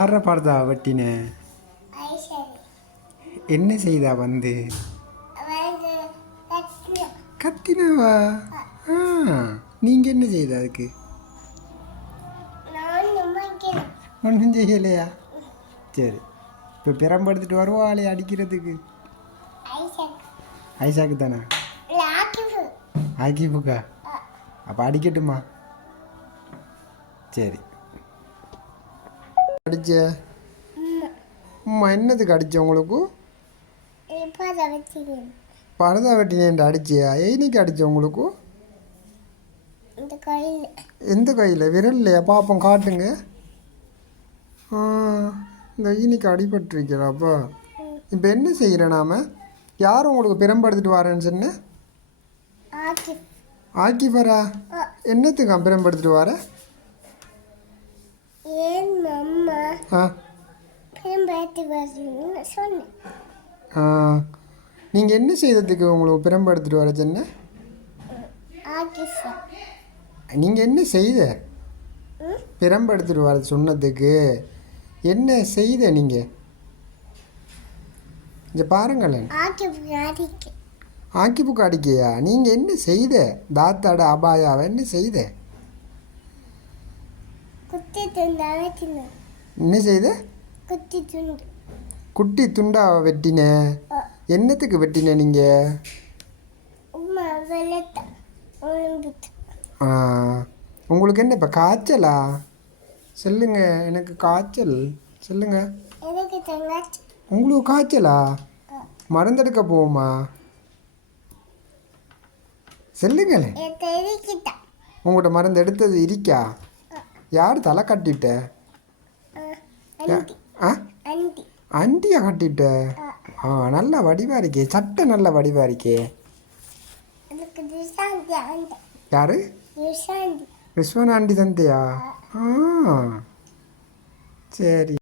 யார பார்த்தா வெட்டின? என்ன செய்தா வந்து? கத்தினவா? ஆ, நீங்க என்ன செய்த அதுக்கு? ஒன்றும் செய்யலையா? சரி, இப்போ பிரம்பு எடுத்துட்டு வருவாளே அடிக்கிறதுக்கு. ஐசாக்கு தானே? ஆக்கிப்புக்கா? அப்போ அடிக்கட்டுமா? சரி. அடிச்ச அம்மா என்னத்துக்கு அடிச்ச உங்களுக்கு? பரதா வெட்டினேன் அடிச்சியா? எய்னிக்கு அடிச்ச உங்களுக்கு? எந்த கையில்? விரல்லையா? பாப்போம் காட்டுங்க. இந்த ஈனிக்கு அடிபட்டுருக்கிறாப்பா. இப்போ என்ன செய்கிறேன் நாம்? யார் உங்களுக்கு பிரம்படுத்திட்டு வரேன்னு சொன்னேன்? ஆக்கிஃபரா? என்னத்துக்கு பிரம்படுத்திட்டு வர? நீங்கள் என்ன செய்ததுக்கு உங்களுக்கு பிரம்பு எடுத்துகிட்டு வர சொன்ன? நீங்கள் என்ன செய்த? பிரம்பு எடுத்துகிட்டு வர சொன்னதுக்கு என்ன செய்த நீங்கள்? இங்கே பாருங்களேன். ஆக்கிப்புக்கு அடிக்கையா? நீங்கள் என்ன செய்த? தாத்தாட அபாயாவை என்ன செய்த? என்ன செய்த? குட்டி துண்டா வெட்டின? என்னத்துக்கு வெட்டின நீங்கள்? உங்களுக்கு என்ன இப்போ காய்ச்சலா? சொல்லுங்க, எனக்கு காய்ச்சல். சொல்லுங்க, உங்களுக்கு காய்ச்சலா? மருந்தெடுக்க போவோமா? சொல்லுங்களேன். உங்கள்கிட்ட மருந்து எடுத்தது இருக்கா? யார் தலை கட்டிட்ட? அண்டியா கட்டிட்ட? நல்ல வடிவாக இருக்கே, சட்டை நல்ல வடிவாக இருக்கே. யாரு? விஸ்வன் ஆண்டி தந்தையா? சரி.